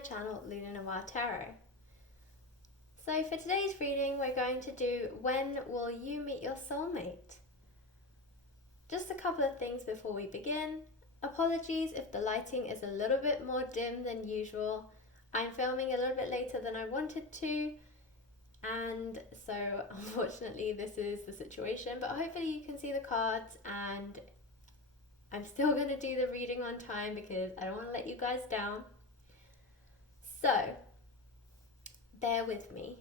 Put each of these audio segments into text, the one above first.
channel Luna Noir Tarot. So for today's reading we're going to do When Will You Meet Your Soulmate? Just a couple of things before we begin. Apologies if the lighting is a little bit more dim than usual. I'm filming a little bit later than I wanted to, and so unfortunately this is the situation, but hopefully you can see the cards and I'm still going to do the reading on time because I don't want to let you guys down. So bear with me.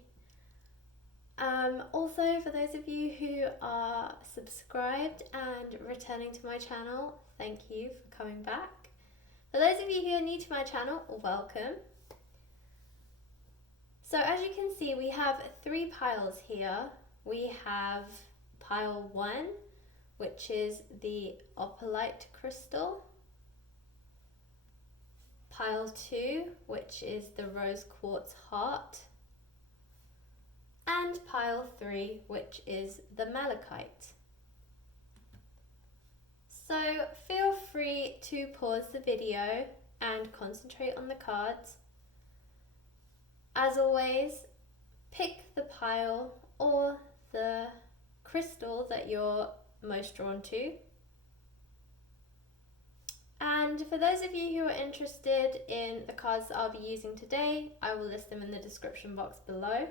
Also, for those of you who are subscribed and returning to my channel, thank you for coming back. For those of you who are new to my channel, welcome. So as you can see, we have three piles here. We have pile 1, which is the opalite crystal. Pile 2, which is the rose quartz heart. And pile 3, which is the malachite. So feel free to pause the video and concentrate on the cards. As always, pick the pile or the crystal that you're most drawn to. And for those of you who are interested in the cards that I'll be using today, I will list them in the description box below.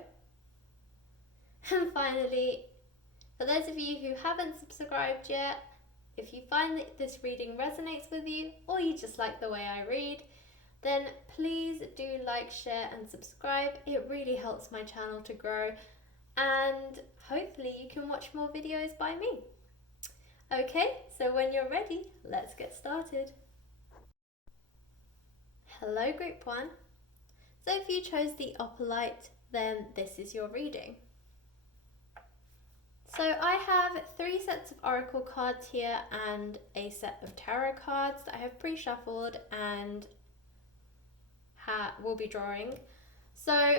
And finally, for those of you who haven't subscribed yet, if you find that this reading resonates with you or you just like the way I read, then please do like, share and subscribe. It really helps my channel to grow, and hopefully you can watch more videos by me. Okay, so when you're ready, let's get started. Hello group 1. So if you chose the opalite, then this is your reading. So I have 3 sets of oracle cards here and a set of tarot cards that I have pre-shuffled and will be drawing. So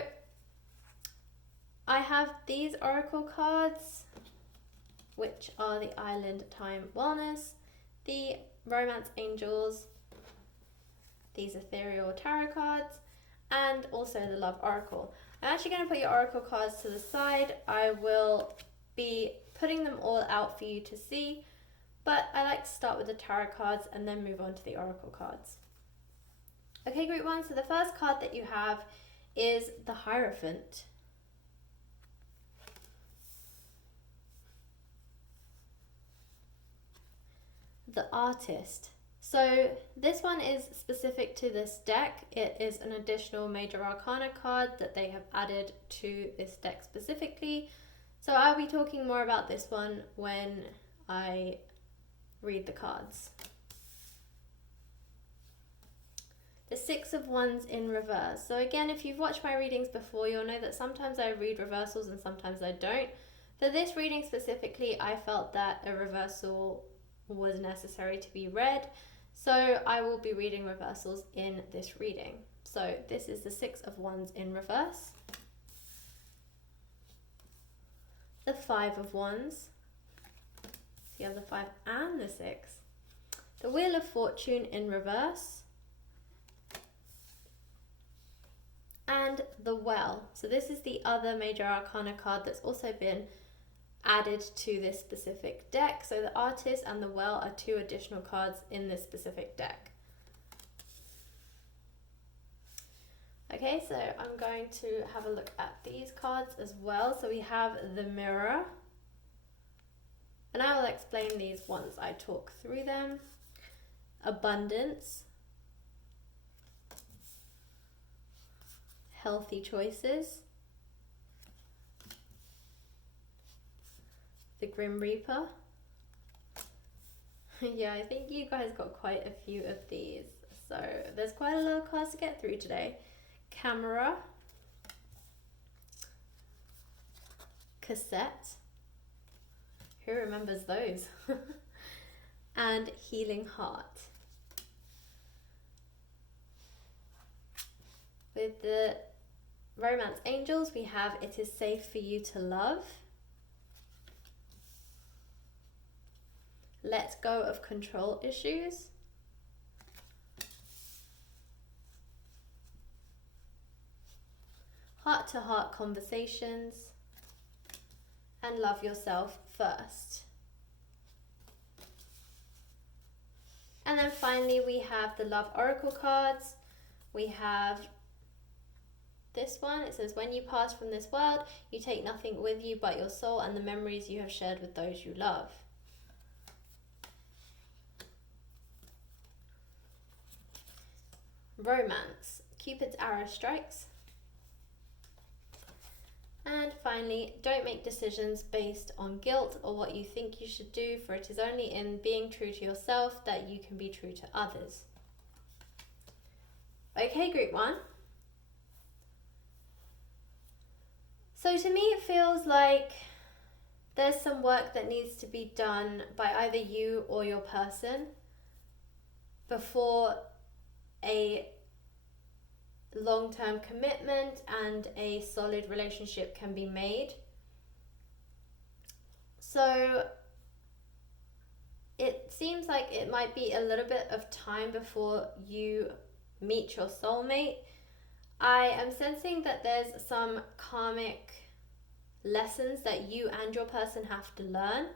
I have these oracle cards, which are the Island Time Wellness, the Romance Angels, these Ethereal Tarot cards, and also the Love Oracle. I'm actually going to put your oracle cards to the side. I will be putting them all out for you to see, but I like to start with the tarot cards and then move on to the oracle cards. Okay, group 1, so the first card that you have is the Hierophant. The Artist. So this one is specific to this deck. It is an additional Major Arcana card that they have added to this deck specifically. So I'll be talking more about this one when I read the cards. The 6 of Wands in reverse. So again, if you've watched my readings before, you'll know that sometimes I read reversals and sometimes I don't. For this reading specifically, I felt that a reversal was necessary to be read, so I will be reading reversals in this reading. So this is the 6 of Wands in reverse. The 5 of Wands. So you have the 5 and the 6. The Wheel of Fortune in reverse. And the Well. So this is the other Major Arcana card that's also been added to this specific deck. So the Artist and the Well are 2 additional cards in this specific deck. Okay, so I'm going to have a look at these cards as well. So we have the Mirror, and I will explain these once I talk through them. Abundance, Healthy Choices, the Grim Reaper. Yeah, I think you guys got quite a few of these, so there's quite a lot of cards to get through today. Camera, Cassette, who remembers those? And Healing Heart. With the Romance Angels, we have It Is Safe for You to Love, Let Go of Control Issues, heart-to-heart conversations, and love yourself first. And then finally we have the Love Oracle cards. We have this one. It says, when you pass from this world, you take nothing with you but your soul and the memories you have shared with those you love. Romance. Cupid's arrow strikes. And finally, don't make decisions based on guilt or what you think you should do, for it is only in being true to yourself that you can be true to others. Okay, group 1. So to me, it feels like there's some work that needs to be done by either you or your person before a long-term commitment and a solid relationship can be made. So it seems like it might be a little bit of time before you meet your soulmate. I am sensing that there's some karmic lessons that you and your person have to learn.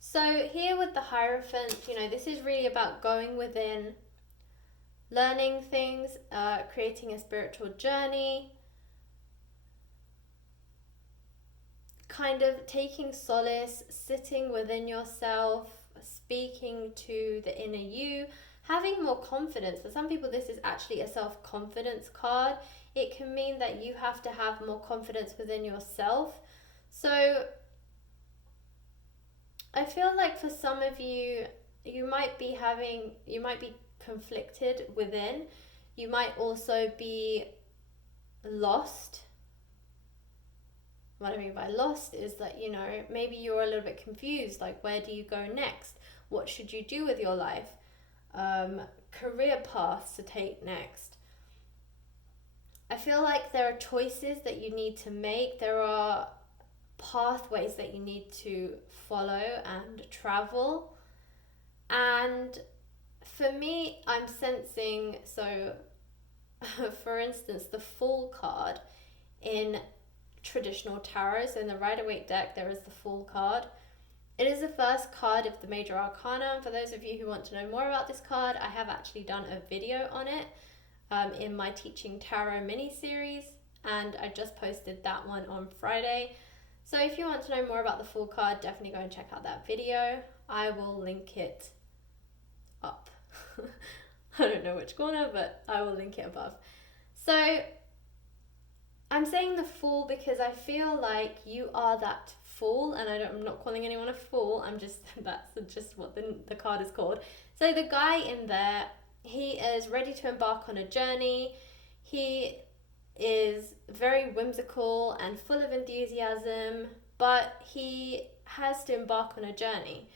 So here with the Hierophant, this is really about going within, learning things, creating a spiritual journey, kind of taking solace, sitting within yourself, speaking to the inner you, having more confidence. For some people, this is actually a self-confidence card. It can mean that you have to have more confidence within yourself. So I feel like for some of you, you might be conflicted within. You might also be lost. What I mean by lost is that, maybe you're a little bit confused, like where do you go next? What should you do with your life? Career paths to take next. I feel like there are choices that you need to make. There are pathways that you need to follow and travel. And for me, I'm sensing, so for instance, the Fool card in traditional tarot, so in the Rider-Waite deck, there is the Fool card. It is the first card of the Major Arcana, and for those of you who want to know more about this card, I have actually done a video on it in my Teaching Tarot mini-series, and I just posted that one on Friday. So if you want to know more about the Fool card, definitely go and check out that video. I will link it up. I don't know which corner, but I will link it above. So I'm saying the Fool because I feel like you are that fool, and I'm not calling anyone a fool, that's just what the card is called. So the guy in there, he is ready to embark on a journey. He is very whimsical and full of enthusiasm, but he has to embark on a journey,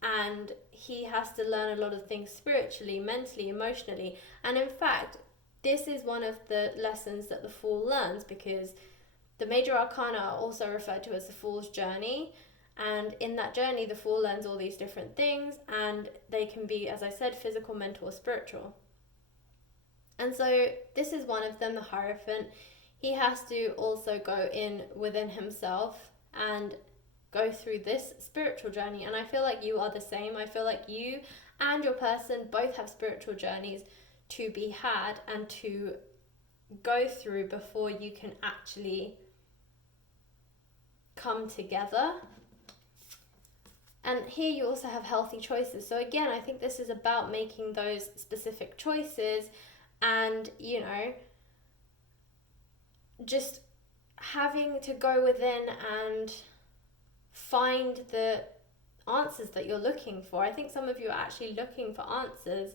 and he has to learn a lot of things spiritually, mentally, emotionally. And in fact, this is one of the lessons that the Fool learns, because the Major Arcana are also referred to as the Fool's journey. And in that journey, the Fool learns all these different things, and they can be, as I said, physical, mental, or spiritual. And so this is one of them, the Hierophant. He has to also go in within himself and go through this spiritual journey. And I feel like you are the same. I feel like you and your person both have spiritual journeys to be had and to go through before you can actually come together. And here you also have healthy choices. So again, I think this is about making those specific choices and, just having to go within and find the answers that you're looking for. I think some of you are actually looking for answers,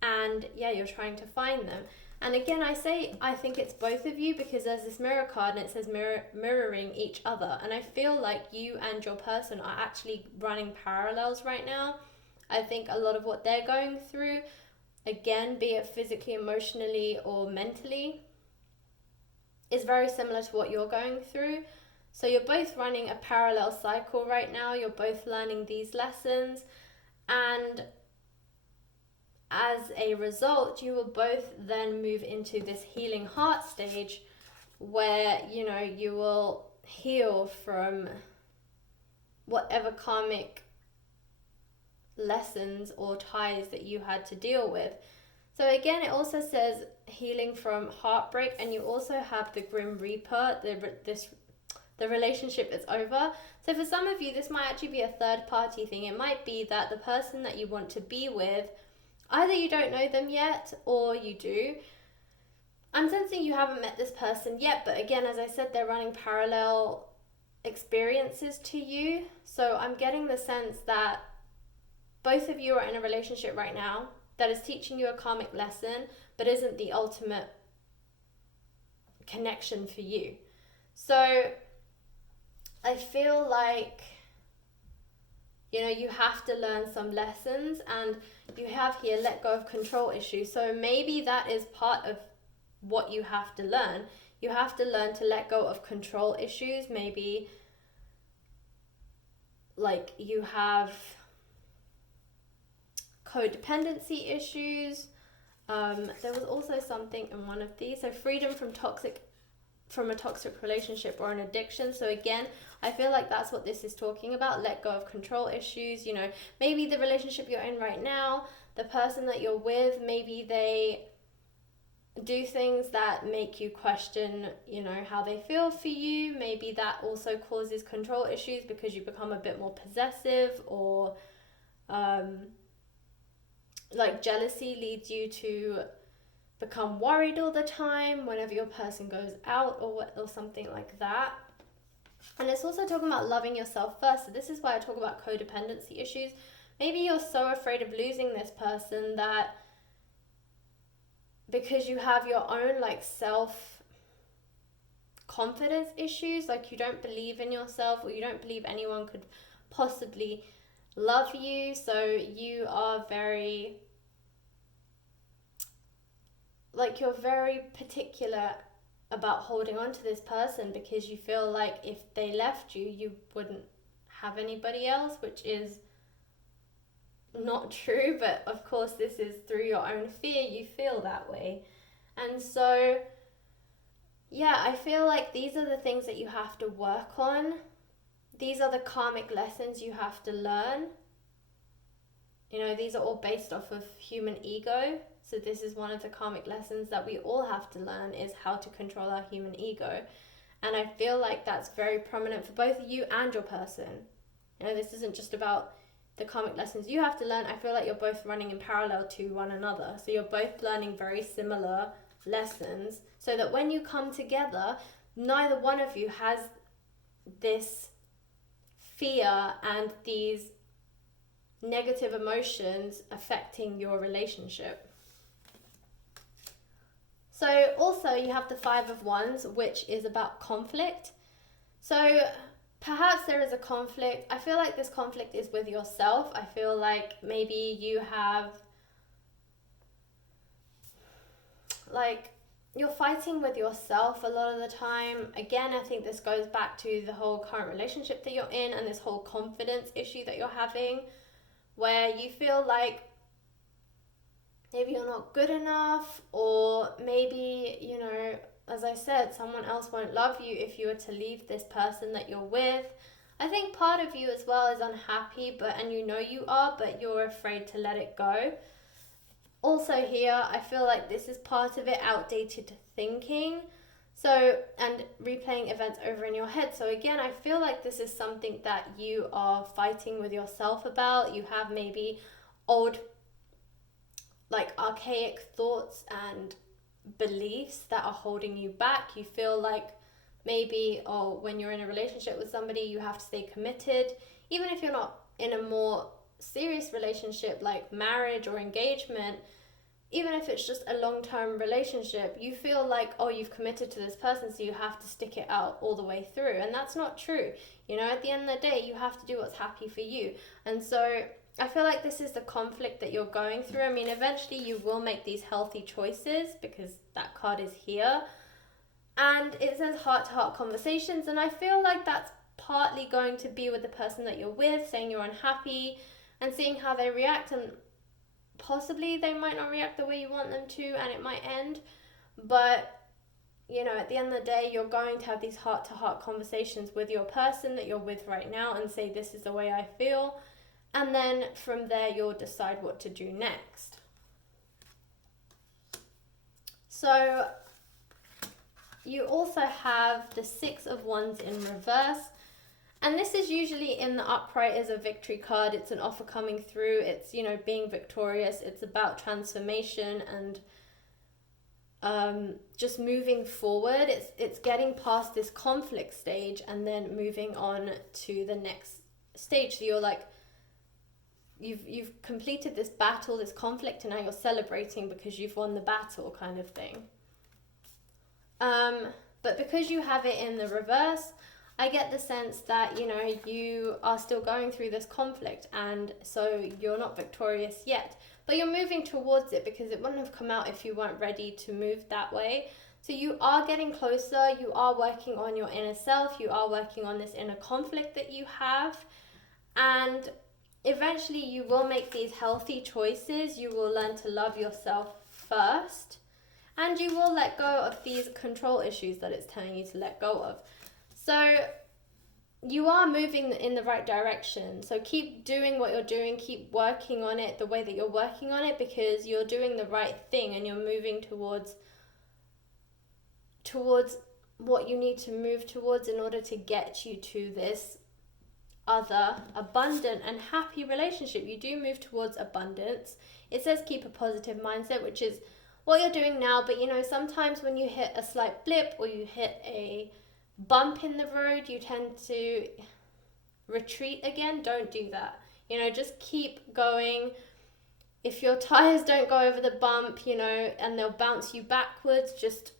and you're trying to find them. And again, I think it's both of you, because there's this mirror card and it says mirroring each other. And I feel like you and your person are actually running parallels right now. I think a lot of what they're going through, again, be it physically, emotionally, or mentally, is very similar to what you're going through. So you're both running a parallel cycle right now. You're both learning these lessons. And as a result, you will both then move into this healing heart stage where, you know, you will heal from whatever karmic lessons or ties that you had to deal with. So again, it also says healing from heartbreak, and you also have the Grim Reaper, the relationship is over. So for some of you, this might actually be a third party thing. It might be that the person that you want to be with, either you don't know them yet or you do. I'm sensing you haven't met this person yet, but again, as I said, they're running parallel experiences to you. So I'm getting the sense that both of you are in a relationship right now that is teaching you a karmic lesson, but isn't the ultimate connection for you. So I feel like, you know, you have to learn some lessons, and you have here let go of control issues. So maybe that is part of what you have to learn. You have to learn to let go of control issues. Maybe like you have codependency issues. There was also something in one of these. So freedom from a toxic relationship or an addiction. So again, I feel like that's what this is talking about. Let go of control issues. You know, maybe the relationship you're in right now, the person that you're with, maybe they do things that make you question, you know, how they feel for you. Maybe that also causes control issues because you become a bit more possessive, or like jealousy leads you to become worried all the time whenever your person goes out or something like that. And it's also talking about loving yourself first. So this is why I talk about codependency issues. Maybe you're so afraid of losing this person that because you have your own like self confidence issues, like you don't believe in yourself, or you don't believe anyone could possibly love you. So you are very, like, you're very particular about holding on to this person because you feel like if they left you, you wouldn't have anybody else, which is not true. But of course, this is through your own fear, you feel that way. And so, yeah, I feel like these are the things that you have to work on. These are the karmic lessons you have to learn. You know, these are all based off of human ego. So this is one of the karmic lessons that we all have to learn, is how to control our human ego. And I feel like that's very prominent for both you and your person. You know, this isn't just about the karmic lessons you have to learn. I feel like you're both running in parallel to one another. So you're both learning very similar lessons, so that when you come together, neither one of you has this fear and these negative emotions affecting your relationship. So also you have the Five of Wands, which is about conflict. So perhaps there is a conflict. I feel like this conflict is with yourself. I feel like maybe you have, like, you're fighting with yourself a lot of the time. Again, I think this goes back to the whole current relationship that you're in and this whole confidence issue that you're having, where you feel like maybe you're not good enough, or maybe, you know, as I said, someone else won't love you if you were to leave this person that you're with. I think part of you as well is unhappy, and you know you are, but you're afraid to let it go. Also here, I feel like this is part of it, outdated thinking. So, and replaying events over in your head. So again, I feel like this is something that you are fighting with yourself about. You have maybe old, like, archaic thoughts and beliefs that are holding you back. You feel like maybe, when you're in a relationship with somebody, you have to stay committed. Even if you're not in a more serious relationship like marriage or engagement, even if it's just a long-term relationship, you feel like, you've committed to this person, so you have to stick it out all the way through. And that's not true. You know, at the end of the day, you have to do what's happy for you. And so I feel like this is the conflict that you're going through. I mean, eventually you will make these healthy choices because that card is here. And it says heart-to-heart conversations. And I feel like that's partly going to be with the person that you're with, saying you're unhappy and seeing how they react. And possibly they might not react the way you want them to, and it might end. But you know, at the end of the day, you're going to have these heart-to-heart conversations with your person that you're with right now and say, this is the way I feel. And then from there, you'll decide what to do next. So you also have the Six of Wands in reverse. And this is usually in the upright as a victory card. It's an offer coming through. It's, you know, being victorious. It's about transformation and just moving forward. It's getting past this conflict stage and then moving on to the next stage. So you're like, you've completed this battle, this conflict, and now you're celebrating because you've won the battle, kind of thing. But because you have it in the reverse, I get the sense that, you know, you are still going through this conflict, and so you're not victorious yet, but you're moving towards it, because it wouldn't have come out if you weren't ready to move that way. So you are getting closer, you are working on your inner self, you are working on this inner conflict that you have, and eventually you will make these healthy choices. You will learn to love yourself first, and you will let go of these control issues that it's telling you to let go of. So you are moving in the right direction. So keep doing what you're doing, keep working on it the way that you're working on it, because you're doing the right thing and you're moving towards what you need to move towards in order to get you to this other abundant and happy relationship. You do move towards abundance. It says keep a positive mindset, which is what you're doing now. But you know, sometimes when you hit a slight blip or you hit a bump in the road, you tend to retreat again. Don't do that. You know, just keep going. If your tires don't go over the bump, you know, and they'll bounce you backwards, just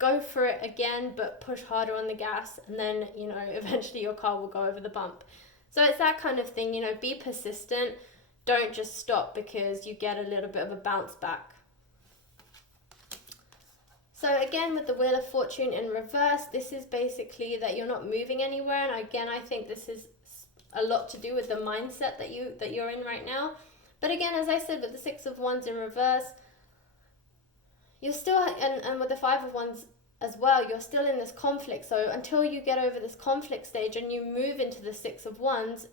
go for it again, but push harder on the gas, and then, you know, eventually your car will go over the bump. So it's that kind of thing, you know, be persistent. Don't just stop because you get a little bit of a bounce back. So again, with the Wheel of Fortune in reverse, this is basically that you're not moving anywhere. And again, I think this is a lot to do with the mindset that you're in right now. But again, as I said, with the Six of Wands in reverse, you're still, and with the Five of Wands as well, you're still in this conflict. So until you get over this conflict stage and you move into the Six of Wands,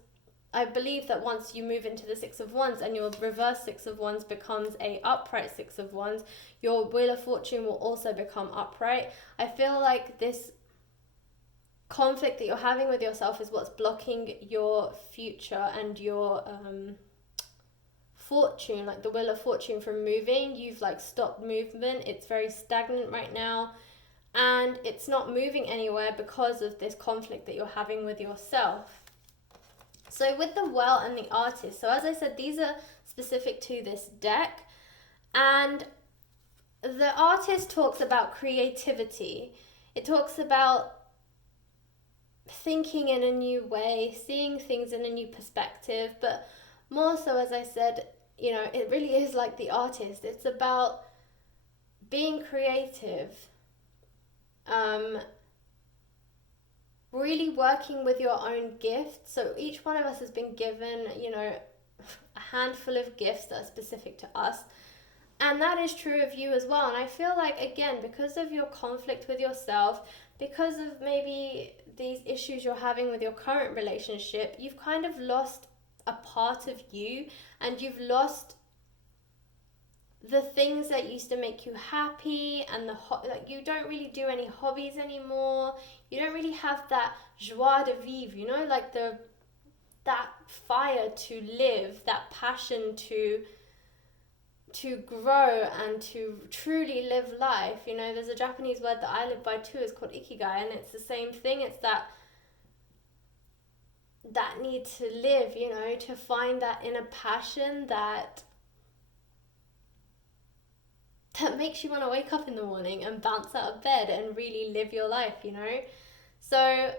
I believe that once you move into the Six of Wands and your reverse Six of Wands becomes a upright Six of Wands, your Wheel of Fortune will also become upright. I feel like this conflict that you're having with yourself is what's blocking your future and your fortune, like the Wheel of Fortune, from moving. You've like stopped movement. It's very stagnant right now, and it's not moving anywhere because of this conflict that you're having with yourself. So with the Well and the Artist, so as I said, these are specific to this deck, and the Artist talks about creativity. It talks about thinking in a new way, seeing things in a new perspective, but more so, as I said, you know, it really is like the Artist. It's about being creative, really working with your own gifts. So each one of us has been given, you know, a handful of gifts that are specific to us. And that is true of you as well. And I feel like, again, because of your conflict with yourself, because of maybe these issues you're having with your current relationship, you've kind of lost a part of you, and you've lost the things that used to make you happy, and like you don't really do any hobbies anymore. You don't really have that joie de vivre, you know, like that fire to live, that passion to grow and to truly live life. You know, there's a Japanese word that I live by too, it's called ikigai, and it's the same thing. It's that need to live, you know, to find that inner passion that makes you want to wake up in the morning and bounce out of bed and really live your life, you know. So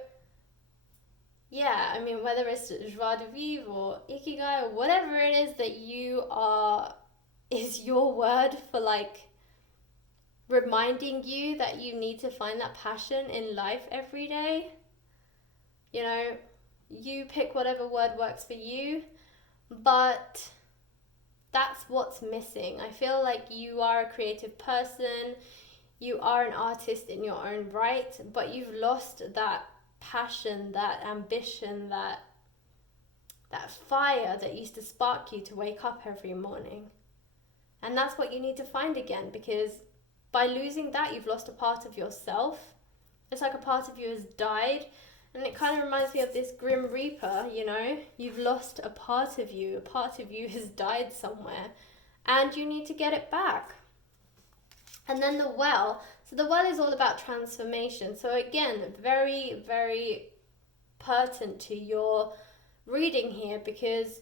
yeah, I mean, whether it's joie de vivre or ikigai or whatever it is that you are, is your word for like reminding you that you need to find that passion in life every day. You know, you pick whatever word works for you, but that's what's missing. I feel like you are a creative person, you are an artist in your own right, but you've lost that passion, that ambition, that fire that used to spark you to wake up every morning. And that's what you need to find again, because by losing that, you've lost a part of yourself. It's like a part of you has died. And it kind of reminds me of this Grim Reaper, you know? You've lost a part of you. A part of you has died somewhere. And you need to get it back. And then the well. So the well is all about transformation. So again, very, very pertinent to your reading here, because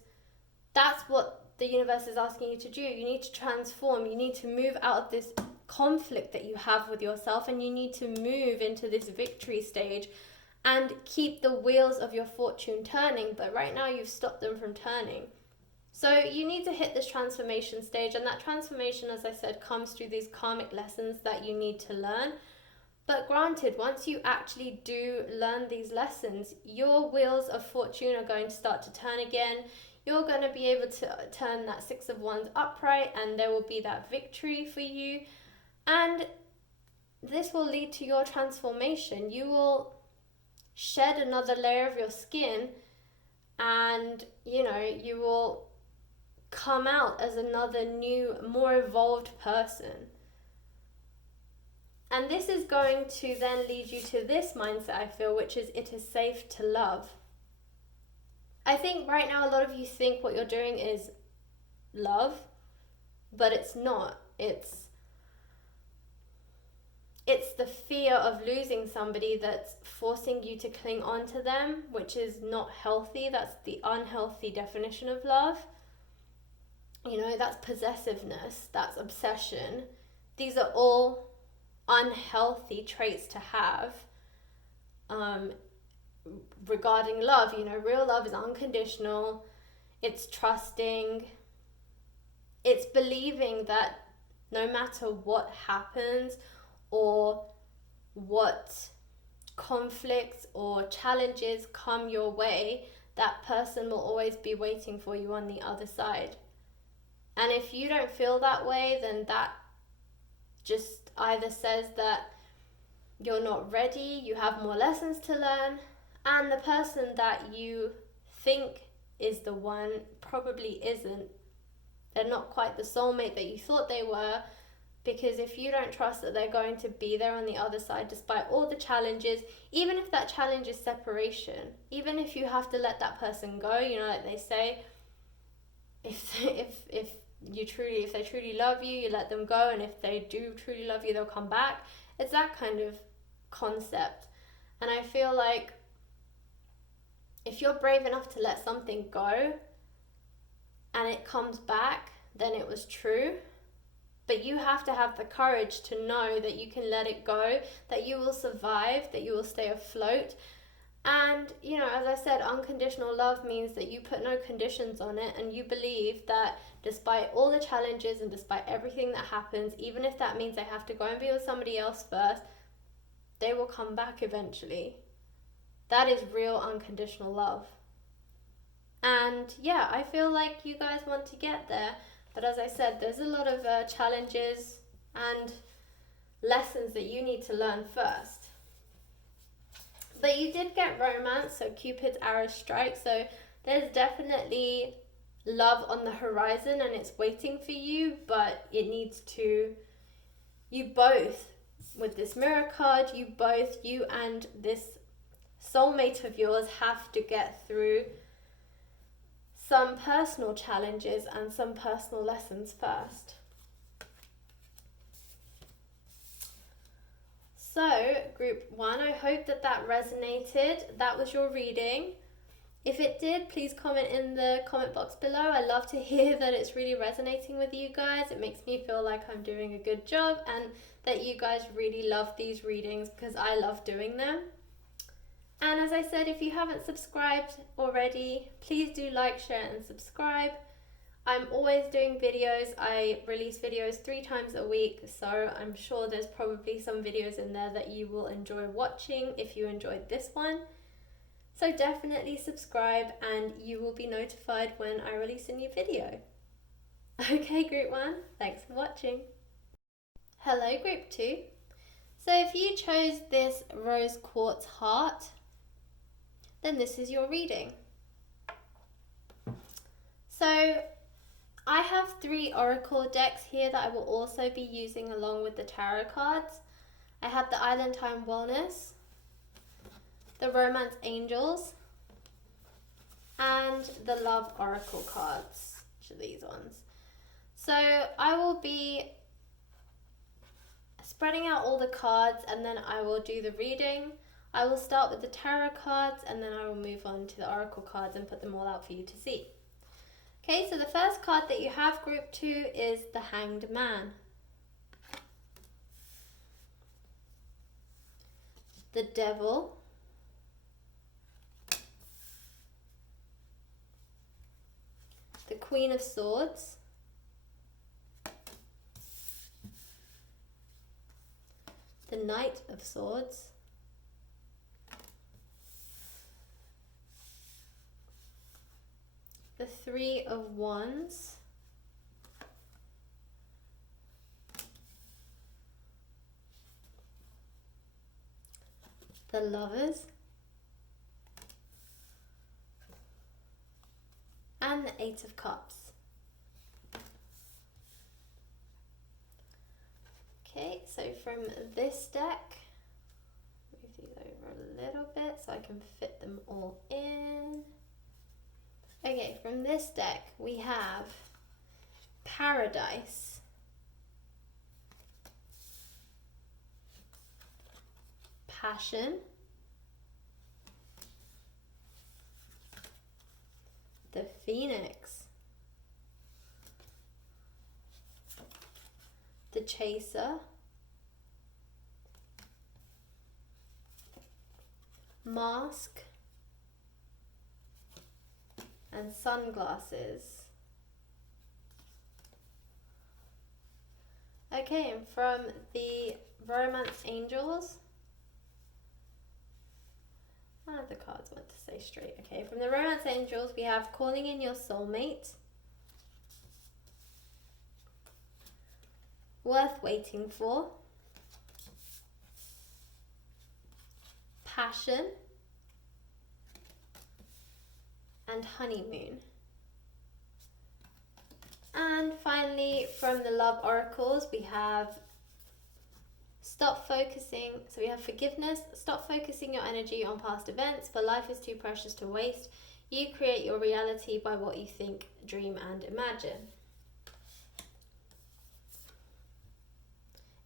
that's what the universe is asking you to do. You need to transform. You need to move out of this conflict that you have with yourself, and you need to move into this victory stage and keep the wheels of your fortune turning. But right now you've stopped them from turning. So you need to hit this transformation stage, and that transformation, as I said, comes through these karmic lessons that you need to learn. But granted, once you actually do learn these lessons, your wheels of fortune are going to start to turn again. You're going to be able to turn that Six of Wands upright, and there will be that victory for you. And this will lead to your transformation. You will shed another layer of your skin, and you will come out as another new, more evolved person. And this is going to then lead you to this mindset, I feel, which is it is safe to love. I think right now a lot of you think what you're doing is love, but it's not. It's the fear of losing somebody that's forcing you to cling on to them, which is not healthy. That's the unhealthy definition of love. That's possessiveness, that's obsession. These are all unhealthy traits to have regarding love. Real love is unconditional. It's trusting. It's believing that no matter what happens or what conflicts or challenges come your way, that person will always be waiting for you on the other side. And if you don't feel that way, then that just either says that you're not ready, you have more lessons to learn, and the person that you think is the one probably isn't. They're not quite the soulmate that you thought they were, because if you don't trust that they're going to be there on the other side despite all the challenges, even if that challenge is separation, even if you have to let that person go, like they say, if they truly love you, you let them go, and if they do truly love you, they'll come back. It's that kind of concept. And I feel like if you're brave enough to let something go and it comes back, then it was true. But you have to have the courage to know that you can let it go, that you will survive, that you will stay afloat. And, as I said, unconditional love means that you put no conditions on it, and you believe that despite all the challenges and despite everything that happens, even if that means they have to go and be with somebody else first, they will come back eventually. That is real unconditional love. And yeah, I feel like you guys want to get there. But as I said, there's a lot of challenges and lessons that you need to learn first. But you did get romance, so Cupid's arrow strikes. So there's definitely love on the horizon, and it's waiting for you. But it needs to, you both, with this mirror card, you and this soulmate of yours have to get through some personal challenges and some personal lessons first. So, group 1, I hope that resonated. That was your reading. If it did, please comment in the comment box below. I love to hear that it's really resonating with you guys. It makes me feel like I'm doing a good job, and that you guys really love these readings, because I love doing them. And as I said, if you haven't subscribed already, please do like, share and subscribe. I'm always doing videos. I release videos 3 times a week, so I'm sure there's probably some videos in there that you will enjoy watching if you enjoyed this one. So definitely subscribe, and you will be notified when I release a new video. Okay, group 1, thanks for watching. Hello, group 2. So if you chose this rose quartz heart, then this is your reading. So I have 3 oracle decks here that I will also be using along with the tarot cards. I have the Island Time Wellness, the Romance Angels, and the Love Oracle cards, which are these ones. So I will be spreading out all the cards and then I will do the reading. I will start with the tarot cards and then I will move on to the oracle cards and put them all out for you to see. Okay, so the first card that you have, group 2, is the Hanged Man. The Devil. The Queen of Swords. The Knight of Swords. The Three of Wands. The Lovers. And the Eight of Cups. Okay, so from this deck, move these over a little bit so I can fit them all in. Okay, from this deck we have Paradise, Passion, the Phoenix, the Chaser, Mask, and Sunglasses. Okay, and from the Romance Angels, one of the cards want to stay straight. Okay, from the Romance Angels we have Calling in Your Soulmate, Worth Waiting For, Passion, and Honeymoon. And finally, from the Love Oracles, we have Stop Focusing. So we have Forgiveness. Stop focusing your energy on past events, for life is too precious to waste. You create your reality by what you think, dream, and imagine.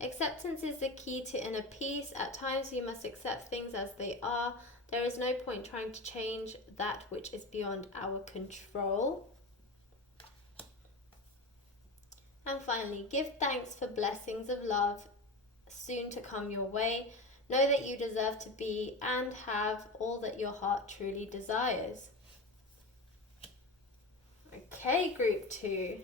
Acceptance is the key to inner peace. At times we must accept things as they are. There is no point trying to change that which is beyond our control. And finally, give thanks for blessings of love soon to come your way. Know that you deserve to be and have all that your heart truly desires. Okay, group 2.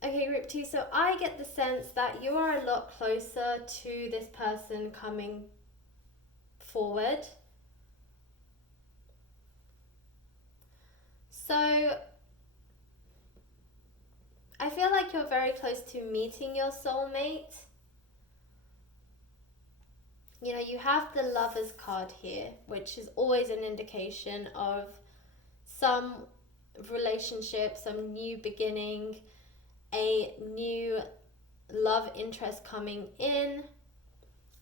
Okay, group 2, so I get the sense that you are a lot closer to this person coming forward. So I feel like you're very close to meeting your soulmate. You know, you have the Lovers card here, which is always an indication of some relationship, some new beginning, a new love interest coming in.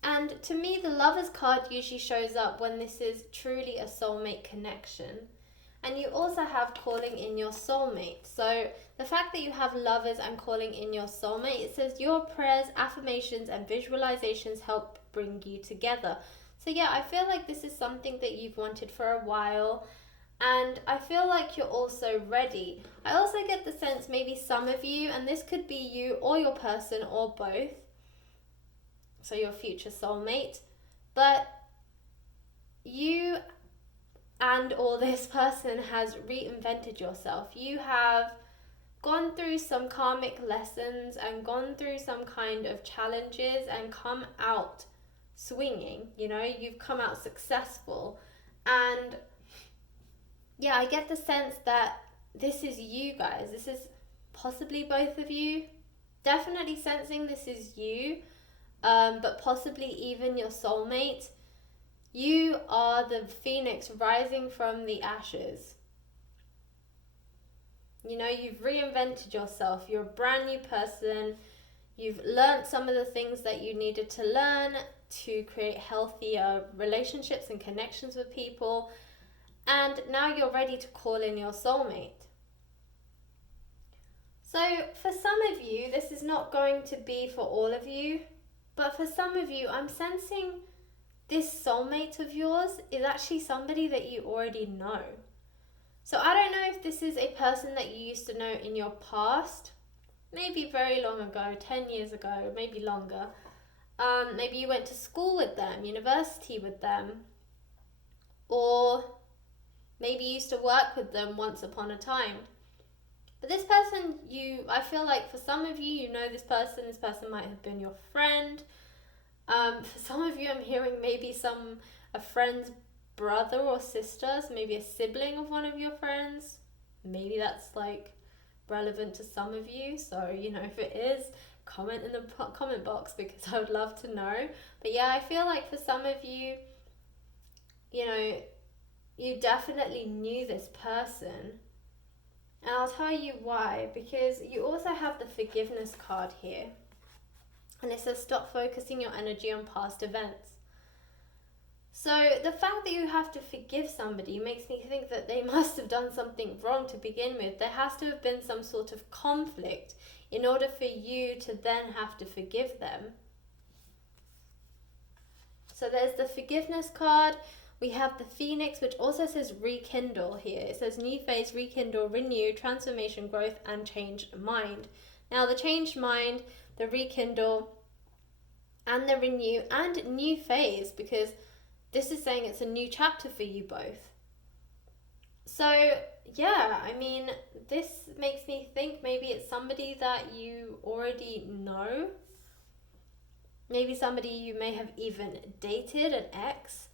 And to me, the Lovers card usually shows up when this is truly a soulmate connection. And you also have Calling in Your Soulmate. So the fact that you have Lovers and Calling in Your Soulmate, it says your prayers, affirmations, and visualizations help bring you together. So yeah, I feel like this is something that you've wanted for a while. And I feel like you're also ready. I also get the sense maybe some of you, and this could be you or your person or both, so your future soulmate, but you and or this person has reinvented yourself. You have gone through some karmic lessons and gone through some kind of challenges and come out swinging. You know, you've come out successful, and yeah, I get the sense that this is you guys. This is possibly both of you. Definitely sensing this is you, but possibly even your soulmate. You are the phoenix rising from the ashes. You know, you've reinvented yourself. You're a brand new person. You've learned some of the things that you needed to learn to create healthier relationships and connections with people. And now you're ready to call in your soulmate. So for some of you, this is not going to be for all of you, but for some of you, I'm sensing this soulmate of yours is actually somebody that you already know. So I don't know if this is a person that you used to know in your past, maybe very long ago, 10 years ago, maybe longer. Maybe you went to school with them, university with them, or maybe you used to work with them once upon a time. But this person, I feel like for some of you, you know this person might have been your friend. For some of you, I'm hearing maybe a friend's brother or sister, so maybe a sibling of one of your friends. Maybe that's like relevant to some of you. So, you know, if it is, comment in the comment box because I would love to know. But yeah, I feel like for some of you, you know, you definitely knew this person. And I'll tell you why, because you also have the forgiveness card here. And it says stop focusing your energy on past events. So the fact that you have to forgive somebody makes me think that they must have done something wrong to begin with. There has to have been some sort of conflict in order for you to then have to forgive them. So there's the forgiveness card. We have the Phoenix, which also says rekindle here. It says new phase, rekindle, renew, transformation, growth, and changed mind. Now the changed mind, the rekindle, and the renew, and new phase, because this is saying it's a new chapter for you both. So yeah, I mean, this makes me think maybe it's somebody that you already know. Maybe somebody you may have even dated, an ex,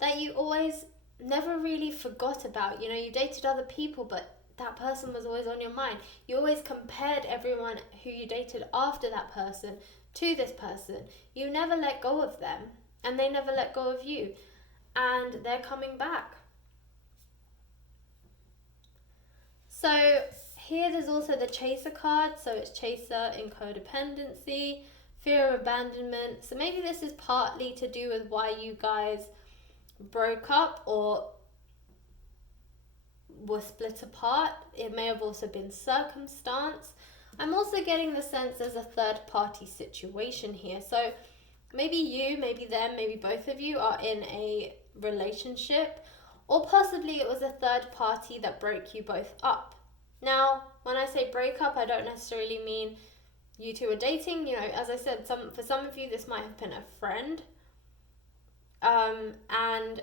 that you always never really forgot about. You know, you dated other people, but that person was always on your mind. You always compared everyone who you dated after that person to this person. You never let go of them, and they never let go of you. And they're coming back. So here there's also the chaser card. So it's chaser in codependency, fear of abandonment. So maybe this is partly to do with why you guys broke up or were split apart. It may have also been circumstance. I'm also getting the sense there's a third party situation here. So maybe you, maybe them, maybe both of you are in a relationship, or possibly it was a third party that broke you both up. Now, when I say break up, I don't necessarily mean you two are dating. You know, as I said, for some of you, this might have been a friend. And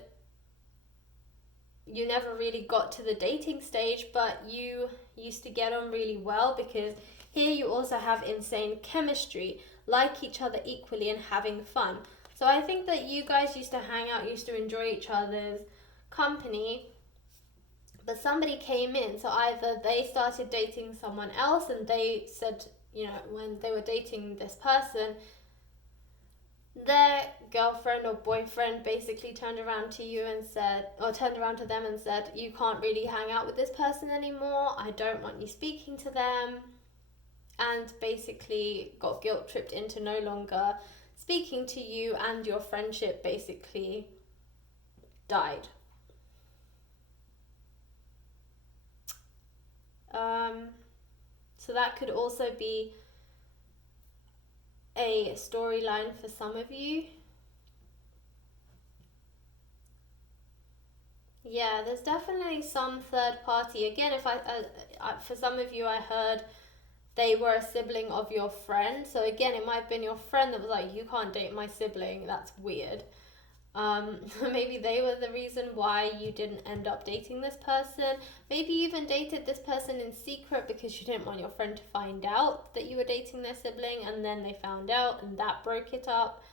you never really got to the dating stage, but you used to get on really well, because here you also have insane chemistry, like each other equally and having fun. So I think that you guys used to hang out, used to enjoy each other's company, but somebody came in. So either they started dating someone else and they said, you know, when they were dating this person, their girlfriend or boyfriend basically turned around to them and said, you can't really hang out with this person anymore. I don't want you speaking to them. And basically got guilt tripped into no longer speaking to you, and your friendship basically died. So that could also be a storyline for some of you. Yeah, there's definitely some third party. Again, if for some of you, I heard they were a sibling of your friend. So again, it might have been your friend that was like, you can't date my sibling, that's weird. Maybe they were the reason why you didn't end up dating this person. Maybe you even dated this person in secret because you didn't want your friend to find out that you were dating their sibling, and then they found out and that broke it up.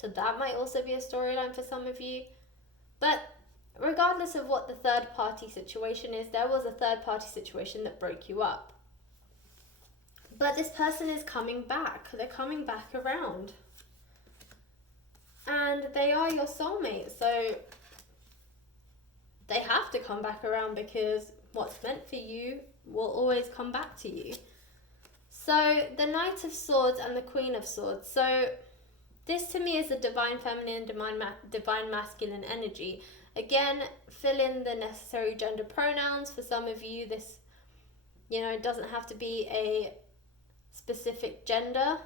So that might also be a storyline for some of you. But regardless of what the third party situation is, there was a third party situation that broke you up. But this person is coming back. They're coming back around. And they are your soulmate. So they have to come back around, because what's meant for you will always come back to you. So the Knight of Swords and the Queen of Swords. So this to me is the divine feminine, divine masculine energy. Again, fill in the necessary gender pronouns. For some of you, this, it doesn't have to be a specific gender.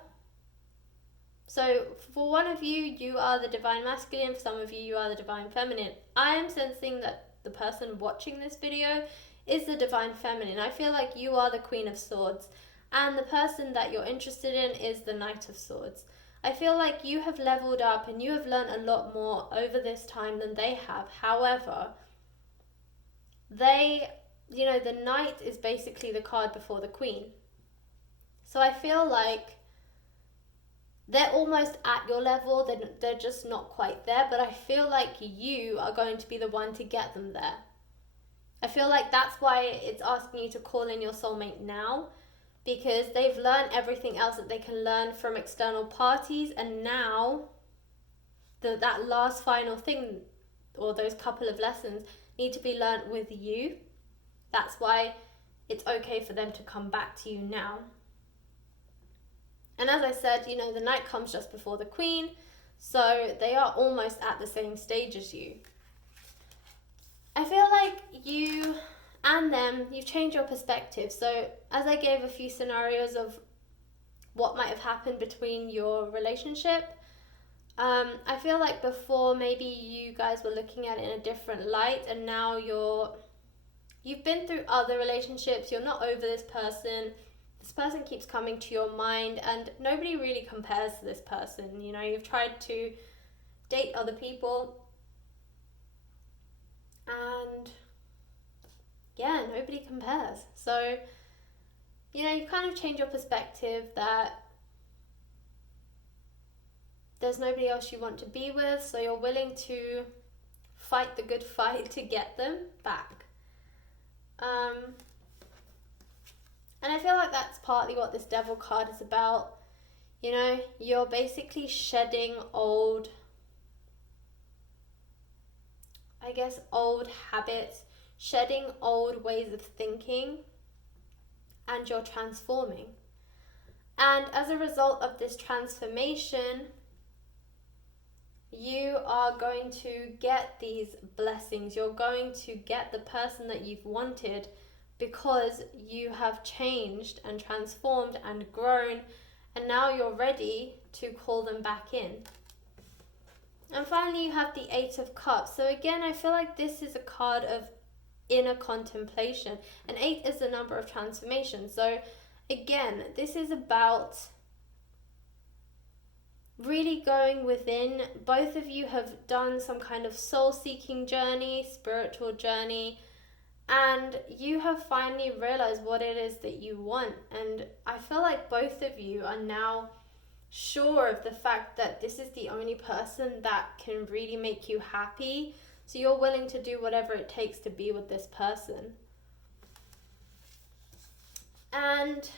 So for one of you, you are the divine masculine. For some of you, you are the divine feminine. I am sensing that the person watching this video is the divine feminine. I feel like you are the Queen of Swords, and the person that you're interested in is the Knight of Swords. I feel like you have leveled up and you have learned a lot more over this time than they have. However, the Knight is basically the card before the Queen. So I feel like they're almost at your level. They're just not quite there, but I feel like you are going to be the one to get them there. I feel like that's why it's asking you to call in your soulmate now, because they've learned everything else that they can learn from external parties, and now that last final thing, or those couple of lessons, need to be learned with you. That's why it's okay for them to come back to you now. And as I said, the Knight comes just before the Queen, so they are almost at the same stage as you. I feel like you and them, you've changed your perspective. So as I gave a few scenarios of what might have happened between your relationship, I feel like before maybe you guys were looking at it in a different light, and now you've been through other relationships, you're not over this person. This person keeps coming to your mind, and nobody really compares to this person. You've tried to date other people, and yeah, nobody compares. So, you've kind of changed your perspective that there's nobody else you want to be with, so you're willing to fight the good fight to get them back. And I feel like that's partly what this Devil card is about. You're basically shedding old habits, shedding old ways of thinking, and you're transforming. And as a result of this transformation, you are going to get these blessings. You're going to get the person that you've wanted, because you have changed and transformed and grown, and now you're ready to call them back in. And finally, you have the Eight of Cups. So again, I feel like this is a card of inner contemplation, and 8 is the number of transformation. So again, this is about really going within. Both of you have done some kind of soul-seeking journey, spiritual journey, and you have finally realized what it is that you want. And I feel like both of you are now sure of the fact that this is the only person that can really make you happy. So you're willing to do whatever it takes to be with this person. And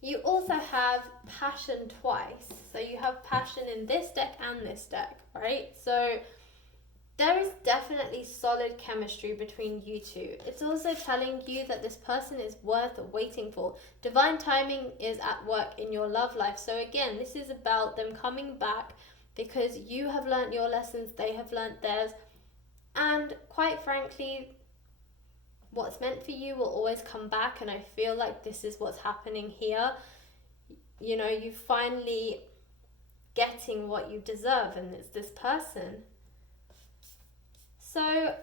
you also have passion twice. So you have passion in this deck and this deck, right? So there is definitely solid chemistry between you two. It's also telling you that this person is worth waiting for. Divine timing is at work in your love life. So again, this is about them coming back because you have learnt your lessons, they have learnt theirs. And quite frankly, what's meant for you will always come back. And I feel like this is what's happening here. You know, you finally getting what you deserve, and it's this person. So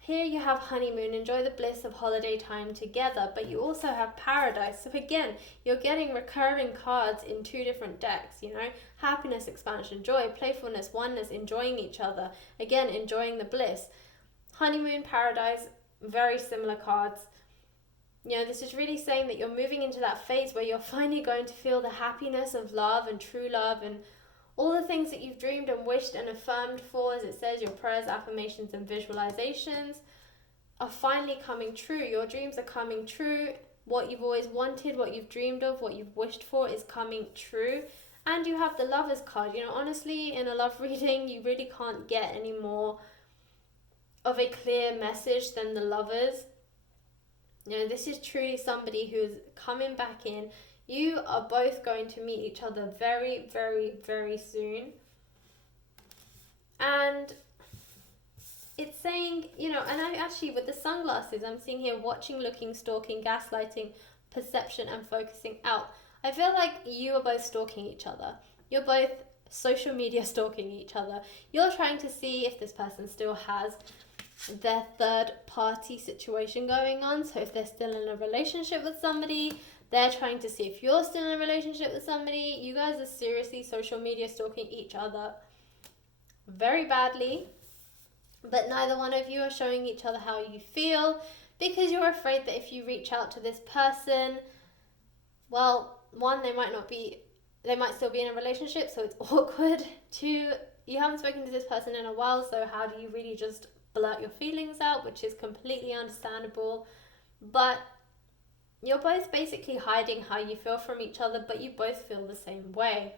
here you have honeymoon, enjoy the bliss of holiday time together, but you also have paradise. So again, you're getting recurring cards in two different decks, you know, happiness, expansion, joy, playfulness, oneness, enjoying each other, again, enjoying the bliss. Honeymoon, paradise, very similar cards. You know, this is really saying that you're moving into that phase where you're finally going to feel the happiness of love and true love and all the things that you've dreamed and wished and affirmed for, as it says, your prayers, affirmations, and visualizations are finally coming true. Your dreams are coming true. What you've always wanted, what you've dreamed of, what you've wished for is coming true. And you have the Lovers card. You know, honestly, in a love reading, you really can't get any more of a clear message than the Lovers. You know, this is truly somebody who is coming back in. You are both going to meet each other very, very, very soon. And it's saying, you know, and I actually, with the sunglasses, I'm seeing here watching, looking, stalking, gaslighting, perception, and focusing out. I feel like you are both stalking each other. You're both social media stalking each other. You're trying to see if this person still has their third party situation going on. So if they're still in a relationship with somebody, they're trying to see if you're still in a relationship with somebody. You guys are seriously social media stalking each other very badly. But neither one of you are showing each other how you feel, because you're afraid that if you reach out to this person, well, one, they might still be in a relationship, so it's awkward. Two, you haven't spoken to this person in a while, so how do you really just blurt your feelings out, which is completely understandable. But you're both basically hiding how you feel from each other, but you both feel the same way.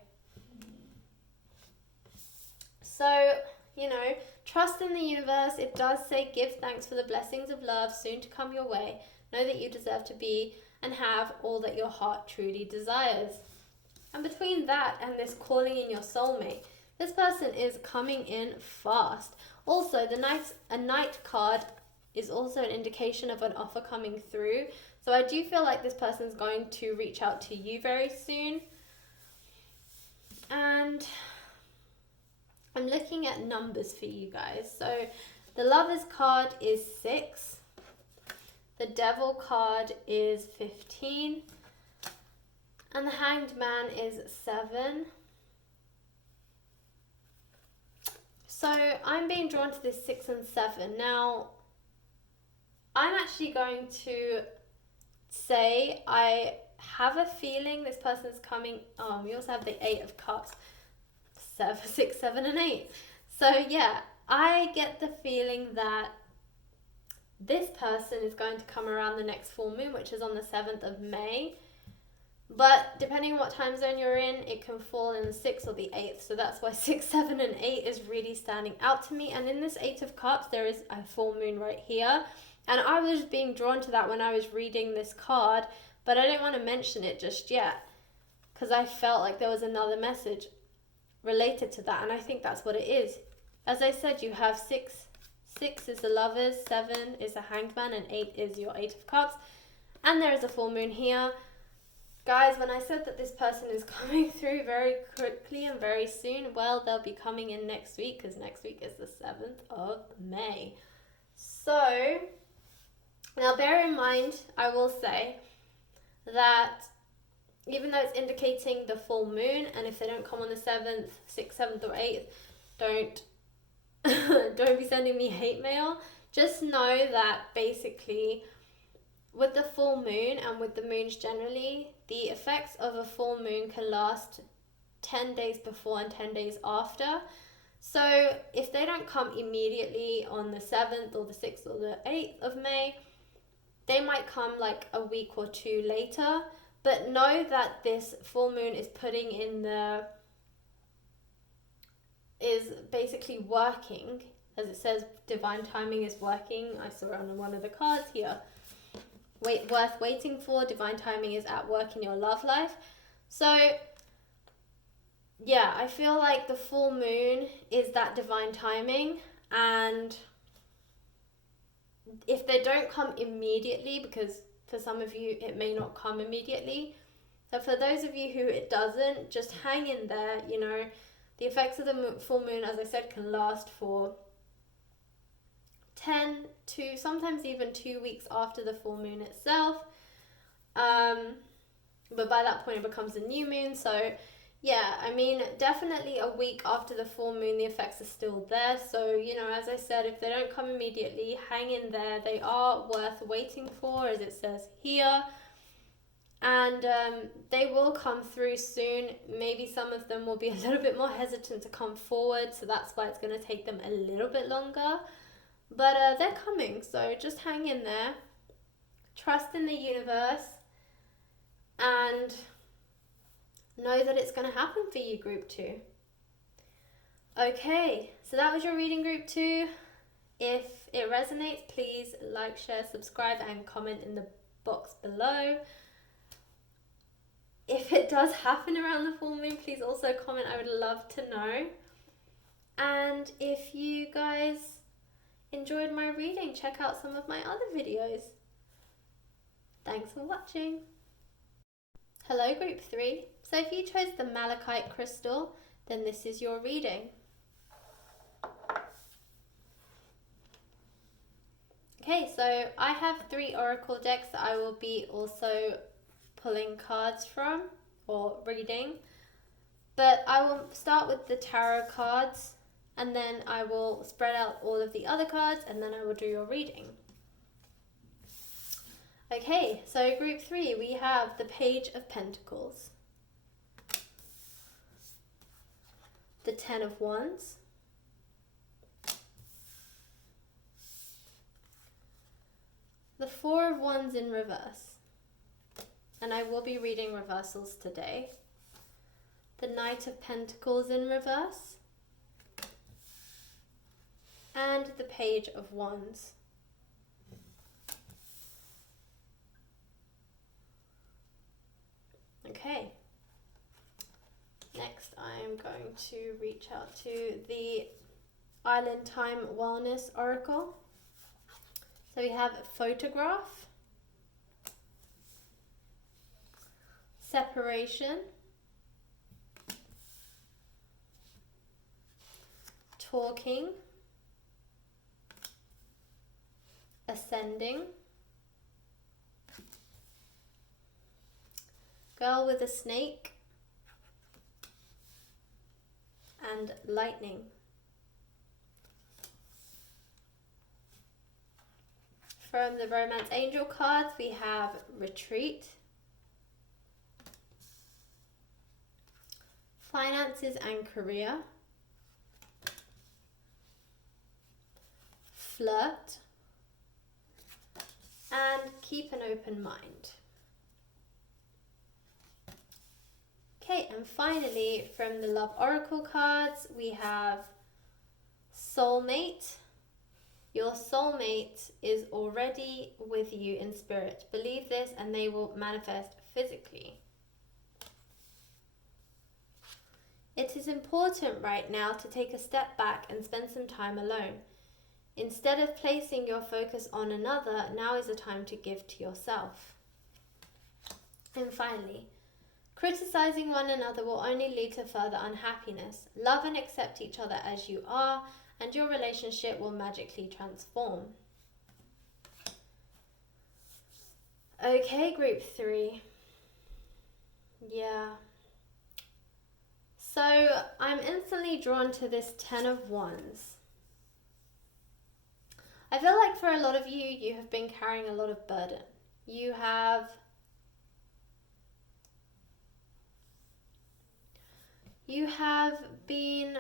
So, you know, trust in the universe. It does say, give thanks for the blessings of love soon to come your way. Know that you deserve to be and have all that your heart truly desires. And between that and this calling in your soulmate, this person is coming in fast. Also, a knight card is also an indication of an offer coming through. So I do feel like this person is going to reach out to you very soon. And I'm looking at numbers for you guys. So the Lovers card is 6. The Devil card is 15. And the Hanged Man is 7. So I'm being drawn to this 6 and 7. Now, I'm actually going to say I have a feeling this person's coming. We also have the 8 of Cups. 6, 7, and 8. So yeah, I get the feeling that this person is going to come around the next full moon, which is on the 7th of May. But depending on what time zone you're in, it can fall in the 6th or the 8th. So that's why 6, 7, and 8 is really standing out to me. And in this 8 of Cups, there is a full moon right here. And I was being drawn to that when I was reading this card, but I didn't want to mention it just yet because I felt like there was another message related to that, and I think that's what it is. As I said, you have 6 is the Lovers, 7 is the Hanged Man, and 8 is your 8 of Cups, and there is a full moon here. Guys, when I said that this person is coming through very quickly and very soon, well, they'll be coming in next week, because next week is the 7th of May. So now bear in mind, I will say that even though it's indicating the full moon, and if they don't come on the 7th, 6th, 7th, or 8th, don't be sending me hate mail. Just know that basically with the full moon and with the moons generally, the effects of a full moon can last 10 days before and 10 days after. So if they don't come immediately on the 7th or the 6th or the 8th of May, they might come like a week or two later. But know that this full moon is is basically working. As it says, divine timing is working. I saw it on one of the cards here. Worth waiting for. Divine timing is at work in your love life. So, yeah, I feel like the full moon is that divine timing. And if they don't come immediately, because for some of you, it may not come immediately. So for those of you who it doesn't, just hang in there. You know, the effects of the full moon, as I said, can last for 10 to sometimes even 2 weeks after the full moon itself. But by that point, it becomes a new moon. So yeah, I mean, definitely a week after the full moon, the effects are still there. So, you know, as I said, if they don't come immediately, hang in there. They are worth waiting for, as it says here. and they will come through soon. Maybe some of them will be a little bit more hesitant to come forward, so that's why it's going to take them a little bit longer, but they're coming, so just hang in there, trust in the universe, and know that it's going to happen for you, group 2. Okay, so that was your reading, group 2. If it resonates, please like, share, subscribe, and comment in the box below. If it does happen around the full moon, please also comment. I would love to know. And if you guys enjoyed my reading, check out some of my other videos. Thanks for watching. Hello, group 3. So if you chose the malachite crystal, then this is your reading. Okay, so I have 3 oracle decks that I will be also pulling cards from or reading, but I will start with the tarot cards, and then I will spread out all of the other cards, and then I will do your reading. Okay, so group 3, we have the Page of Pentacles, the 10 of Wands, the 4 of Wands in reverse, and I will be reading reversals today, the Knight of Pentacles in reverse, and the Page of Wands. Okay, next I'm going to reach out to the Island Time Wellness Oracle. So we have photograph, separation, talking, ascending, girl with a snake, and lightning. From the Romance Angel cards, we have retreat, finances and career, flirt, and keep an open mind. Okay, and finally from the Love Oracle cards, we have soulmate. Your soulmate is already with you in spirit. Believe this and they will manifest physically. It is important right now to take a step back and spend some time alone. Instead of placing your focus on another, now is the time to give to yourself. And finally, criticizing one another will only lead to further unhappiness. Love and accept each other as you are, and your relationship will magically transform. Okay, group 3. Yeah. So I'm instantly drawn to this 10 of Wands. I feel like for a lot of you, you have been carrying a lot of burden. You have been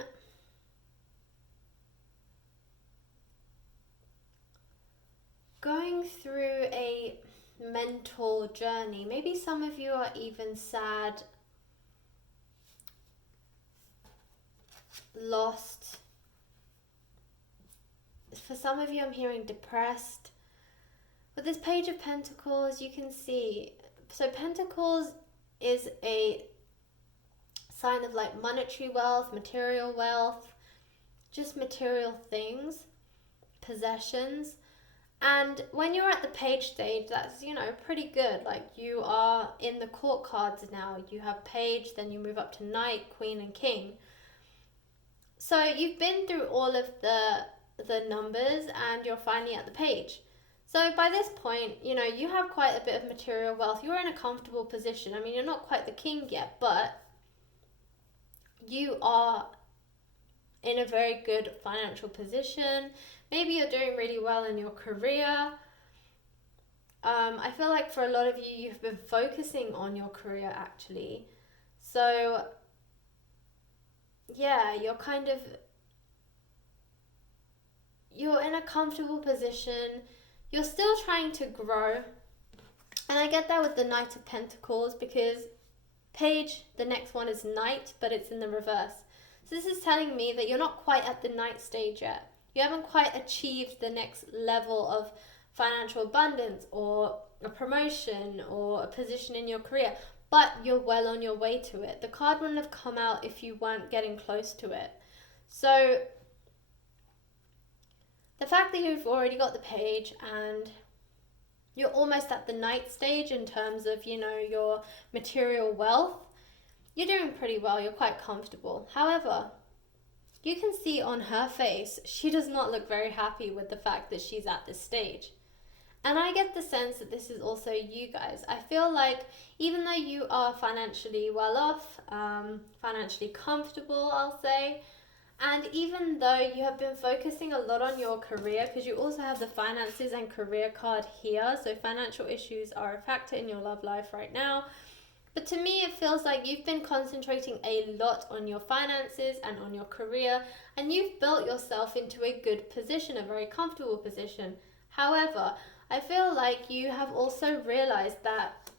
going through a mental journey. Maybe some of you are even sad, lost. For some of you, I'm hearing depressed. With this Page of Pentacles, you can see, so Pentacles is a sign of like monetary wealth, material wealth, just material things, possessions. And when you're at the page stage, that's, you know, pretty good. Like, you are in the court cards now. You have page, then you move up to knight, queen, and king. So you've been through all of the numbers and you're finally at the page. So by this point, you know, you have quite a bit of material wealth. You're in a comfortable position. I mean, you're not quite the king yet, but you are in a very good financial position. Maybe you're doing really well in your career. I feel like for a lot of you, you've been focusing on your career actually. So yeah, you're in a comfortable position. You're still trying to grow. And I get that with the Knight of Pentacles, because page, the next one is Knight, but it's in the reverse. So this is telling me that you're not quite at the Knight stage yet. You haven't quite achieved the next level of financial abundance or a promotion or a position in your career, but you're well on your way to it. The card wouldn't have come out if you weren't getting close to it. So the fact that you've already got the page and you're almost at the Knight stage in terms of, your material wealth, you're doing pretty well. You're quite comfortable. However, you can see on her face, she does not look very happy with the fact that she's at this stage. And I get the sense that this is also you guys. I feel like even though you are financially well off, financially comfortable, I'll say, and even though you have been focusing a lot on your career, because you also have the finances and career card here, so financial issues are a factor in your love life right now. But to me, it feels like you've been concentrating a lot on your finances and on your career, and you've built yourself into a good position, a very comfortable position. However, I feel like you have also realized that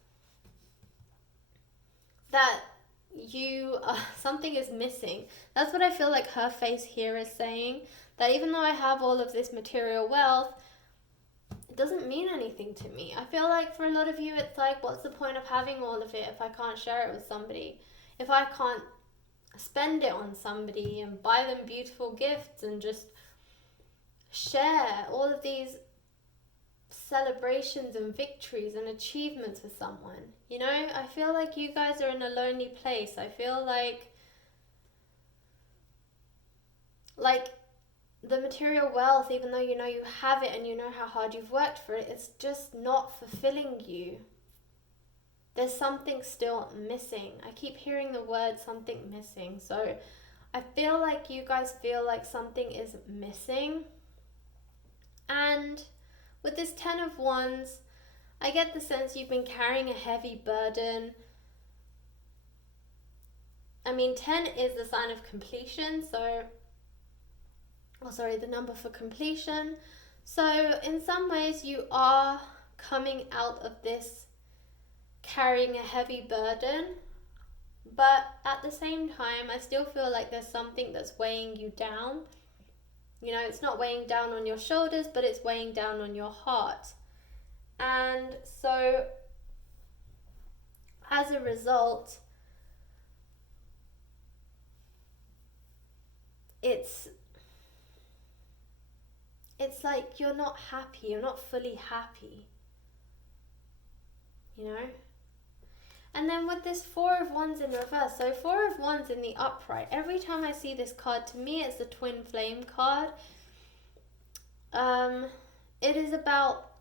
something is missing. That's what I feel like her face here is saying, that even though I have all of this material wealth, it doesn't mean anything to me. I feel like for a lot of you, it's like, what's the point of having all of it if I can't share it with somebody? If I can't spend it on somebody and buy them beautiful gifts and just share all of these celebrations and victories and achievements with someone. I feel like you guys are in a lonely place. I feel like the material wealth, even though you have it and you know how hard you've worked for it, it's just not fulfilling you. There's something still missing. I keep hearing the word something missing. So I feel like you guys feel like something is missing. And with this 10 of Wands, I get the sense you've been carrying a heavy burden. 10 is the sign of completion, the number for completion. So in some ways you are coming out of this carrying a heavy burden, but at the same time, I still feel like there's something that's weighing you down. It's not weighing down on your shoulders, but it's weighing down on your heart. And so as a result, it's like you're not happy, you're not fully happy, And then with this 4 of Wands in reverse, so 4 of Wands in the upright, every time I see this card, to me it's the twin flame card. It is about,